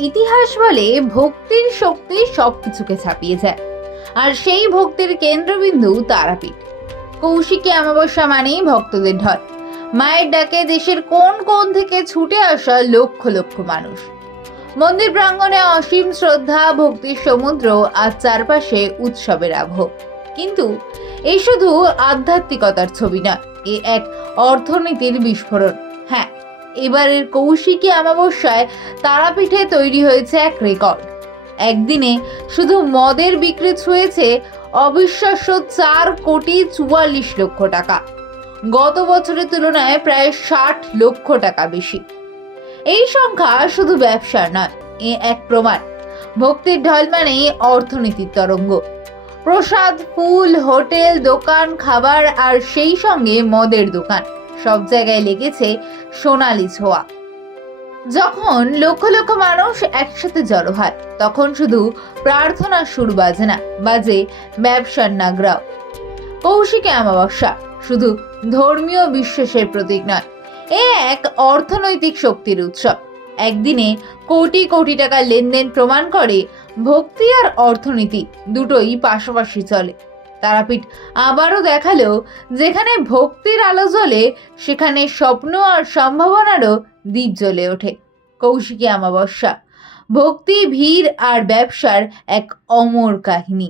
ইতিহাস বলে ভক্তির শক্তি সবকিছুকে ছাপিয়ে যায়। আর সেই ভক্তির কেন্দ্রবিন্দু তারাপীঠ। কৌশিকী অমাবস্যা মানেই ভক্তদের ঢল। মায়ের ডাকে দেশের কোন কোন থেকে ছুটে আসা লক্ষ লক্ষ মানুষ। মন্দির প্রাঙ্গণে অসীম শ্রদ্ধা, ভক্তির সমুদ্র আর চারপাশে উৎসবের আবহ। কিন্তু এই শুধু আধ্যাত্মিকতার ছবি নয়, এ এক অর্থনীতির বিস্ফোরণ। হ্যাঁ এবারের কৌশিকী অমাবস্যায় তারাপীঠে তৈরি হয়েছে এক রেকর্ড। একদিনে শুধু মদের বিক্রি ছুঁয়েছে অবিশ্বাস্য চার কোটি চুয়াল্লিশ লক্ষ টাকা। গত বছরের তুলনায় প্রায় ষাট লক্ষ টাকা বেশি। এই সংখ্যা শুধু ব্যবসার নয়, এ এক প্রমাণ। ভক্তির ঢল মানেই অর্থনীতির তরঙ্গ। প্রসাদ, ফুল, হোটেল, দোকান, খাবার আর সেই সঙ্গে মদের দোকান। সব জায়গায় লেগেছে সোনালি ছোঁয়া। যখন লক্ষ লক্ষ মানুষ একসাথে জড়ো হয়, তখন শুধু প্রার্থনার সুর বাজে না, বাজে ব্যবসার নাগরাও। কৌশিকী অমাবস্যা শুধু ধর্মীয় বিশ্বাসের প্রতীক নয়, এ এক অর্থনৈতিক শক্তির উৎসব। একদিনে কোটি কোটি টাকা লেনদেন প্রমাণ করে, ভক্তি আর অর্থনীতি দুটোই পাশাপাশি চলে। তারাপীঠ আবারও দেখাল যেখানে ভক্তির আলো জ্বলে, সেখানে স্বপ্ন আর সম্ভাবনারও দ্বীপ জ্বলে ওঠে। কৌশিকী অমাবস্যা, ভক্তি, ভিড় আর ব্যবসার এক অমর কাহিনী।